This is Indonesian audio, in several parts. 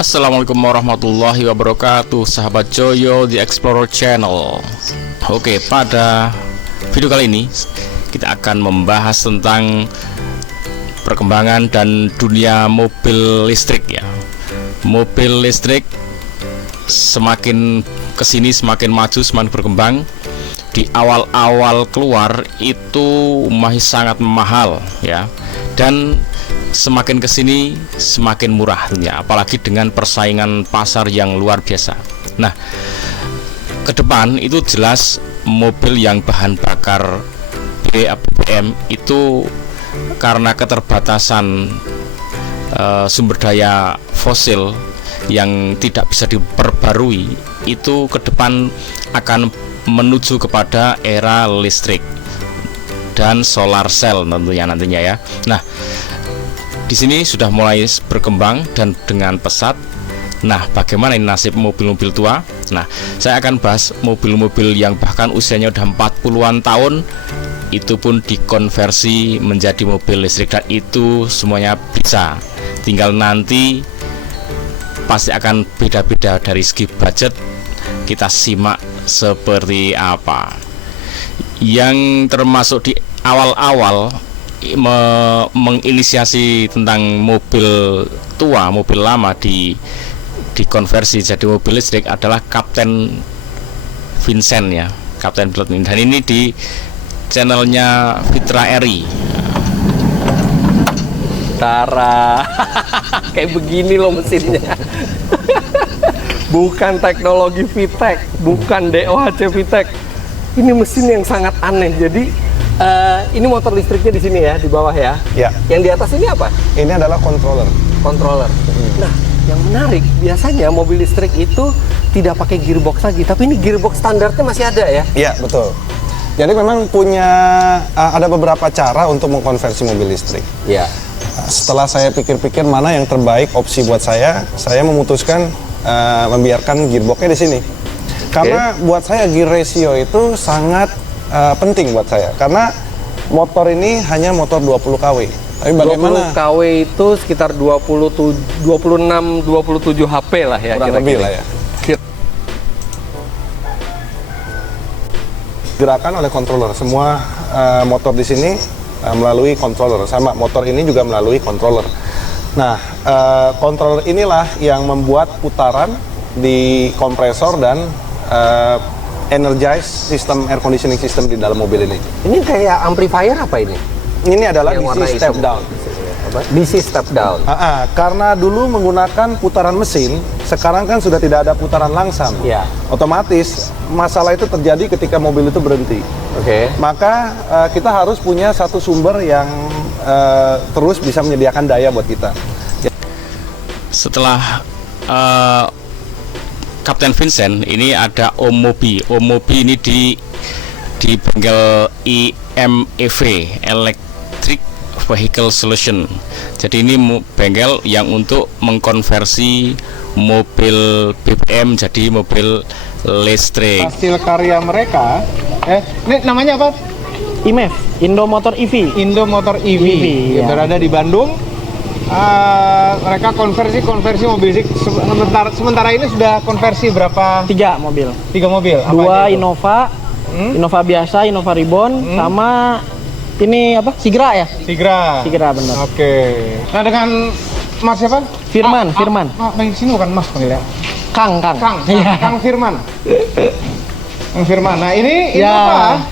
Assalamualaikum warahmatullahi wabarakatuh, sahabat Joyo The Explorer Channel. Oke, pada video kali ini kita akan membahas tentang perkembangan dan dunia mobil listrik ya. Mobil listrik semakin kesini semakin maju, semakin berkembang. Di awal-awal keluar itu masih sangat mahal ya, dan semakin kesini semakin murah tentunya, apalagi dengan persaingan pasar yang luar biasa. Nah, ke depan itu jelas mobil yang bahan bakar BBM itu karena keterbatasan sumber daya fosil yang tidak bisa diperbarui, itu ke depan akan menuju kepada era listrik dan solar cell nantinya ya. Nah, di sini sudah mulai berkembang dan dengan pesat. Nah, bagaimana ini nasib mobil-mobil tua? Nah, saya akan bahas mobil-mobil yang bahkan usianya udah 40-an tahun, itu pun dikonversi menjadi mobil listrik, dan itu semuanya bisa. Tinggal nanti pasti akan beda-beda dari segi budget. Kita simak seperti apa. Yang termasuk di awal-awal menginisiasi tentang mobil tua, mobil lama dikonversi jadi mobil listrik adalah Kapten Vincent ya, Kapten Pilot ini. Dan ini di channelnya Fitra Eri. Tara, kayak begini loh mesinnya. Bukan teknologi VTEC, bukan DOHC VTEC. Ini mesin yang sangat aneh. Jadi ini motor listriknya di sini ya, di bawah ya. Ya. Yang di atas ini apa? Ini adalah controller. Controller. Nah, yang menarik biasanya mobil listrik itu tidak pakai gearbox lagi, tapi ini gearbox standarnya masih ada ya? Iya, betul. Jadi memang punya ada beberapa cara untuk mengkonversi mobil listrik. Iya. Setelah saya pikir-pikir mana yang terbaik opsi buat saya memutuskan membiarkan gearboxnya di sini. Karena buat saya gear ratio itu sangat penting buat saya, karena motor ini hanya motor 20 kW. Tapi bagaimana 20 kW itu sekitar 26 27 HP lah ya, kurang lebih lah ya. Gerakan oleh controller. Semua motor di sini melalui controller, sama motor ini juga melalui controller. Nah, controller inilah yang membuat putaran di kompresor dan energize sistem air conditioning system di dalam mobil ini. Ini kayak amplifier apa ini? Ini adalah Yang DC warna step hitam. down. Apa? DC step down. Karena dulu menggunakan putaran mesin, sekarang kan sudah tidak ada putaran langsam. Iya. Otomatis masalah itu terjadi ketika mobil itu berhenti. Oke. Maka kita harus punya satu sumber yang terus bisa menyediakan daya buat kita. Setelah Kapten Vincent ini ada Omobi. Omobi ini di bengkel IMEV, Electric Vehicle Solution. Jadi ini bengkel yang untuk mengkonversi mobil BBM jadi mobil listrik. Hasil karya mereka, ini namanya apa? IMEV, Indo Motor EV. Indo Motor EV, ya. Berada di Bandung. Mereka konversi mobil listrik. Sementara ini sudah konversi berapa? 3 mobil. 3 mobil. Dua Innova, Innova biasa, Innova Ribbon, sama ini apa? Sigra ya? Sigra. Sigra benar. Oke. Nah, dengan Mas siapa? Firman, Firman. Di sini bukan Mas panggilnya. Kang. Iya. Kang Firman. Kang Firman. Nah, ini Ya. apa?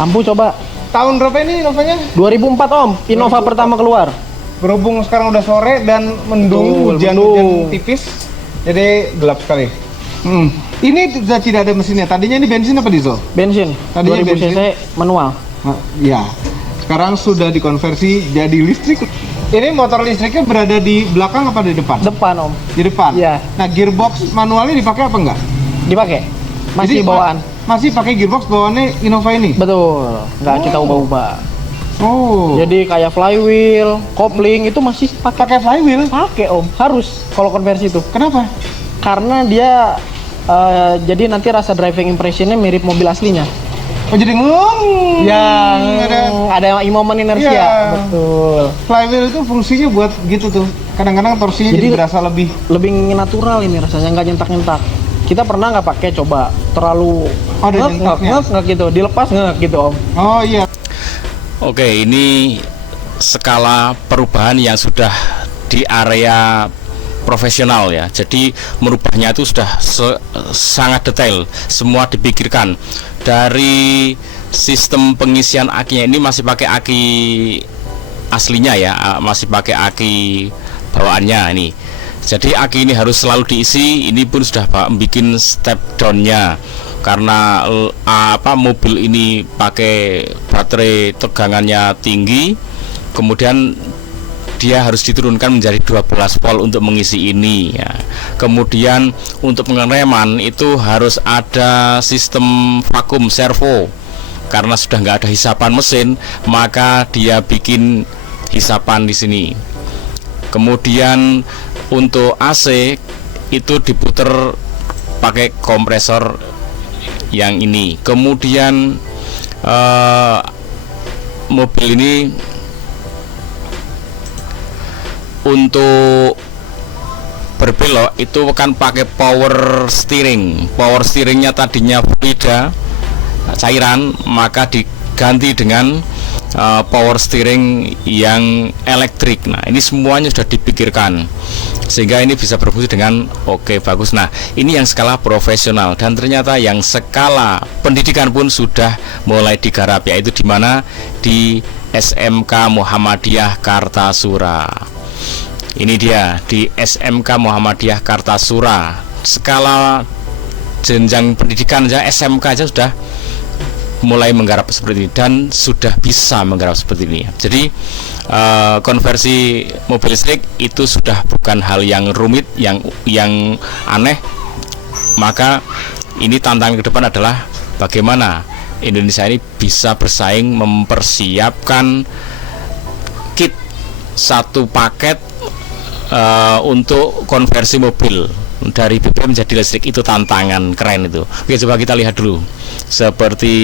Lampu coba. Tahun berapa ini Innovanya? 2004 Om, Innova pertama keluar. Berhubung sekarang udah sore dan mendung, Betul, hujan mendung. tipis, jadi gelap sekali. Ini sudah tidak ada mesinnya. Tadinya ini bensin apa diesel? Bensin. Tadinya 2000 bensin. cc manual. Nah, ya. Sekarang sudah dikonversi jadi listrik. Ini motor listriknya berada di belakang apa di depan? Depan Om. Di depan. Iya. Nah, gearbox manualnya dipakai apa enggak? Dipakai. Masih Jadi, bawaan. Masih pakai gearbox bawaannya Innova ini. Betul. Nggak kita ubah-ubah. Oh. Jadi kayak flywheel, kopling itu masih pakai flywheel. pakai Om. Harus kalau konversi itu. Kenapa? Karena dia jadi nanti rasa driving impressionnya mirip mobil aslinya. Oh jadi yang ada momen inersia. Iya. Betul. Flywheel itu fungsinya buat gitu tuh. Kadang-kadang torsinya jadi berasa lebih. Lebih natural ini rasanya, nggak nyentak-nyentak. Kita pernah nggak pakai coba terlalu Ada nyentaknya. nggak gitu, dilepas nggak gitu Om. Oh iya. Oke, ini skala perubahan yang sudah di area profesional ya. Jadi merubahnya itu sudah sangat detail, semua dipikirkan. Dari sistem pengisian akinya ini masih pakai aki aslinya ya, masih pakai aki bawaannya ini. Jadi aki ini harus selalu diisi. Ini pun sudah bikin step down-nya karena mobil ini pakai baterai tegangannya tinggi, kemudian dia harus diturunkan menjadi 12 volt untuk mengisi ini ya. Kemudian untuk pengereman itu harus ada sistem vakum servo, karena sudah nggak ada hisapan mesin, maka dia bikin hisapan di sini. Kemudian untuk AC itu diputer pakai kompresor yang ini. Kemudian mobil ini untuk berbelok itu kan pakai power steering. Power steeringnya tadinya fluida cairan, maka diganti dengan power steering yang elektrik. Nah, ini semuanya sudah dipikirkan sehingga ini bisa berfungsi dengan oke, bagus. Nah, ini yang skala profesional, dan ternyata yang skala pendidikan pun sudah mulai digarap, yaitu di mana di SMK Muhammadiyah Kartasura. Ini dia di SMK Muhammadiyah Kartasura. Skala jenjang pendidikan aja SMK aja sudah mulai menggarap seperti ini dan sudah bisa menggarap seperti ini. Jadi konversi mobil listrik itu sudah bukan hal yang rumit, yang aneh. Maka ini tantangan ke depan adalah bagaimana Indonesia ini bisa bersaing mempersiapkan kit satu paket untuk konversi mobil dari BBM menjadi listrik. Itu tantangan keren itu. Oke, coba kita lihat dulu seperti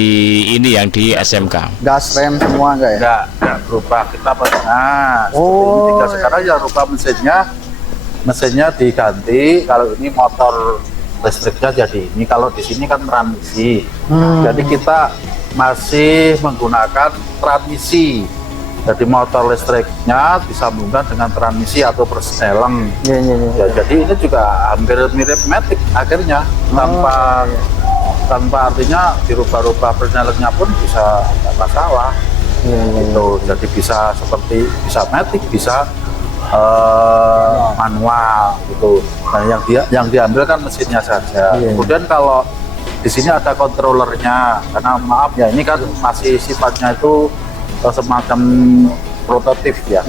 ini yang di SMK. Gas rem semua enggak ya? Enggak berubah, kita nah seperti Oh, ini. Tinggal sekarang ya rubah mesinnya diganti. Kalau ini motor listriknya jadi ini, kalau di sini kan transmisi. Jadi kita masih menggunakan transmisi. Jadi motor listriknya disambungkan dengan transmisi atau persneling. Iya. Ya, jadi ini juga hampir mirip matic akhirnya, tanpa artinya dirubah-rubah persnelingnya pun bisa nggak masalah. Gitu. Jadi bisa seperti bisa matic, bisa manual gitu. Nah, yang diambil kan mesinnya saja. Kemudian kalau di sini ada controllernya, karena maaf ya ini kan masih sifatnya itu semacam prototipe ya,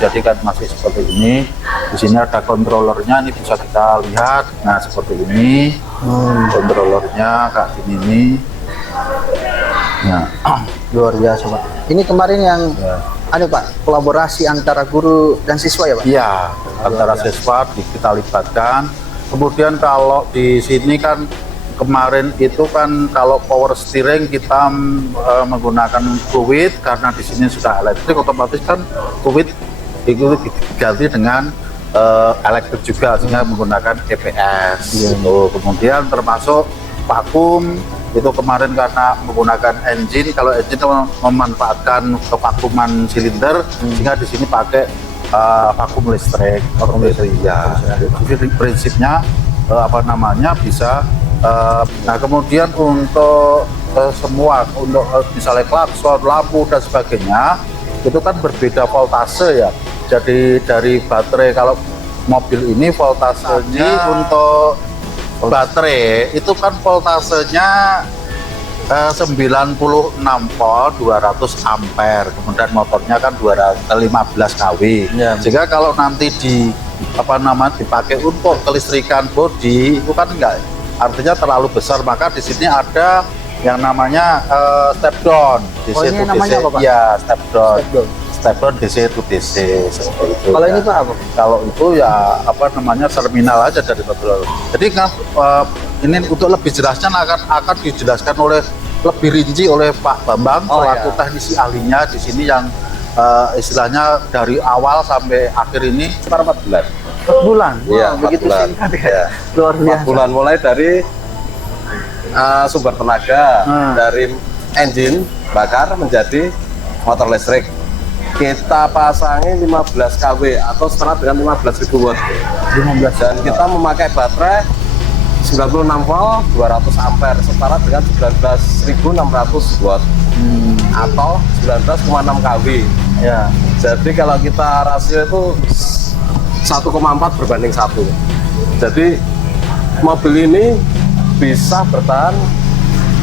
jadi kan masih seperti ini. Di sini ada controllernya, ini bisa kita lihat. Nah seperti ini, controllernya kayak gini. Nah, Luar biasa Pak. Ini kemarin yang ada Pak, kolaborasi antara guru dan siswa ya Pak? iya, antara siswa kita libatkan. Kemudian kalau di sini kan kemarin itu kan kalau power steering kita menggunakan fluid, karena di sini sudah elektrik, otomatis kan fluid itu diganti dengan elektrik juga, sehingga menggunakan EPS. Gitu. Kemudian termasuk vakum itu kemarin karena menggunakan engine. Kalau engine memanfaatkan kevakuman silinder, sehingga di sini pakai vakum listrik. Ya. Jadi prinsipnya bisa. Nah kemudian untuk semua, untuk misalnya klakson, lampu dan sebagainya, itu kan berbeda voltase ya. Jadi dari baterai, kalau mobil ini voltasenya untuk baterai itu kan voltasenya 96 volt 200 ampere, kemudian motornya kan 215 kW. Sehingga kalau nanti dipakai untuk kelistrikan bodi itu kan enggak, artinya terlalu besar. Maka di sini ada yang namanya step down DC to DC. Ya, step down DC to DC seperti itu. Kalau ini Pak apa? Kalau itu ya terminal aja dari motor. Jadi kan ini untuk lebih jelasnya akan dijelaskan oleh lebih rinci oleh Pak Bambang selaku iya. teknisi ahlinya di sini yang istilahnya dari awal sampai akhir ini sekitar 4 bulan. 4 bulan. Iya, Wah, 4 begitu bulan. singkat ya. Iya. Luar 4 biasa. bulan mulai dari sumber tenaga, dari engine bakar menjadi motor listrik. Kita pasangi 15 kW atau setara dengan 15.000 watt. 15. Dan kita memakai baterai 96 volt 200 ampere setara dengan 19.600 watt atau 19,6 kW. Ya. Jadi kalau kita rasio itu 1,4 berbanding 1. Jadi mobil ini bisa bertahan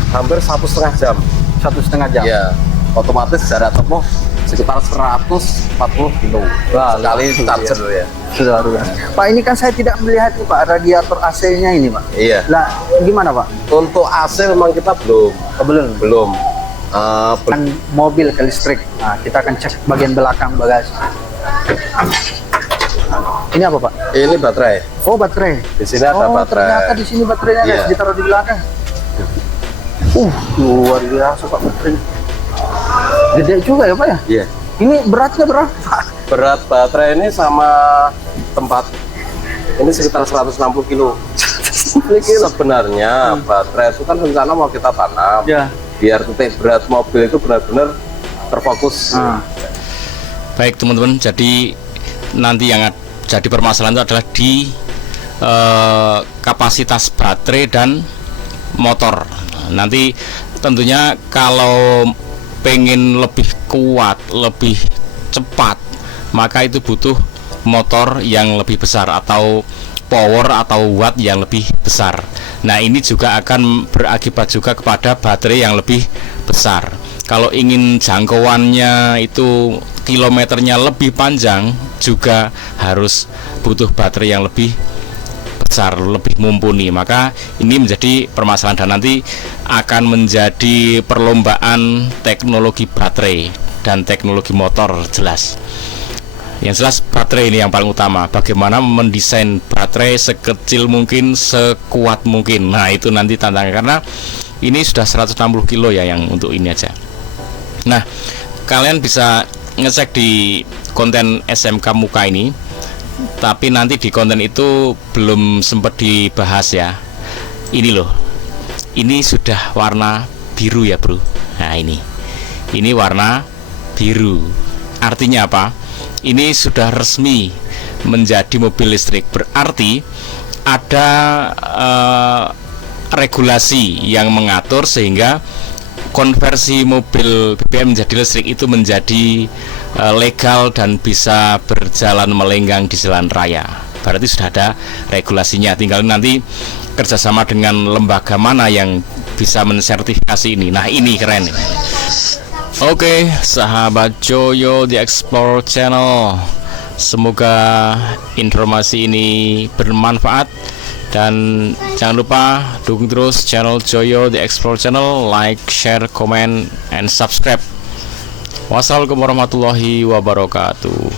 hampir 1,5 jam. 1,5 jam. Ya, otomatis jarak tempuh sekitar 140 kilo sekali charger ya. Sudah luar biasa. Pak, ini kan saya tidak melihat nih Pak radiator AC-nya ini Pak. Iya. Lah, gimana Pak? Untuk AC memang kita belum. Belum. Kan mobil ke listrik. Nah, kita akan cek bagian belakang bagasi. Ini apa Pak? Ini baterai. Oh, baterai. Di sini ada baterai. Ternyata di sini baterainya guys, Iya. ditaruh di belakang. Luar biasa Pak baterainya. Gede juga ya Pak ya? Iya. Ini beratnya berapa? Berat baterai ini sama tempat ini sekitar 160 kilo. Sebenarnya baterai itu kan rencana mau kita tanam. Ya. Biar titik berat mobil itu benar-benar terfokus. Baik teman-teman, jadi nanti yang jadi permasalahan itu adalah di kapasitas baterai dan motor. Nanti tentunya kalau pengen lebih kuat, lebih cepat, maka itu butuh motor yang lebih besar atau power atau watt yang lebih besar. Nah, ini juga akan berakibat juga kepada baterai yang lebih besar. Kalau ingin jangkauannya itu kilometernya lebih panjang, juga harus butuh baterai yang lebih besar, lebih mumpuni. Maka ini menjadi permasalahan dan nanti akan menjadi perlombaan teknologi baterai dan teknologi motor jelas. Yang jelas baterai ini yang paling utama. Bagaimana mendesain baterai sekecil mungkin, sekuat mungkin. Nah, itu nanti tantangan karena ini sudah 160 kilo ya yang untuk ini aja. Nah, kalian bisa ngecek di konten SMK Muka ini. Tapi nanti di konten itu belum sempat dibahas ya. Ini loh. Ini sudah warna biru ya, Bro. Nah, ini. Ini warna biru. Artinya apa? Ini sudah resmi menjadi mobil listrik. Berarti ada regulasi yang mengatur sehingga konversi mobil BBM menjadi listrik itu menjadi legal dan bisa berjalan melenggang di jalan raya. Berarti sudah ada regulasinya. Tinggal nanti kerjasama dengan lembaga mana yang bisa mensertifikasi ini. Nah, ini keren. Oke, sahabat Joyo The Explorer Channel, semoga informasi ini bermanfaat dan jangan lupa dukung terus channel Joyo The Explorer Channel, like, share, comment, and subscribe. Wassalamualaikum warahmatullahi wabarakatuh.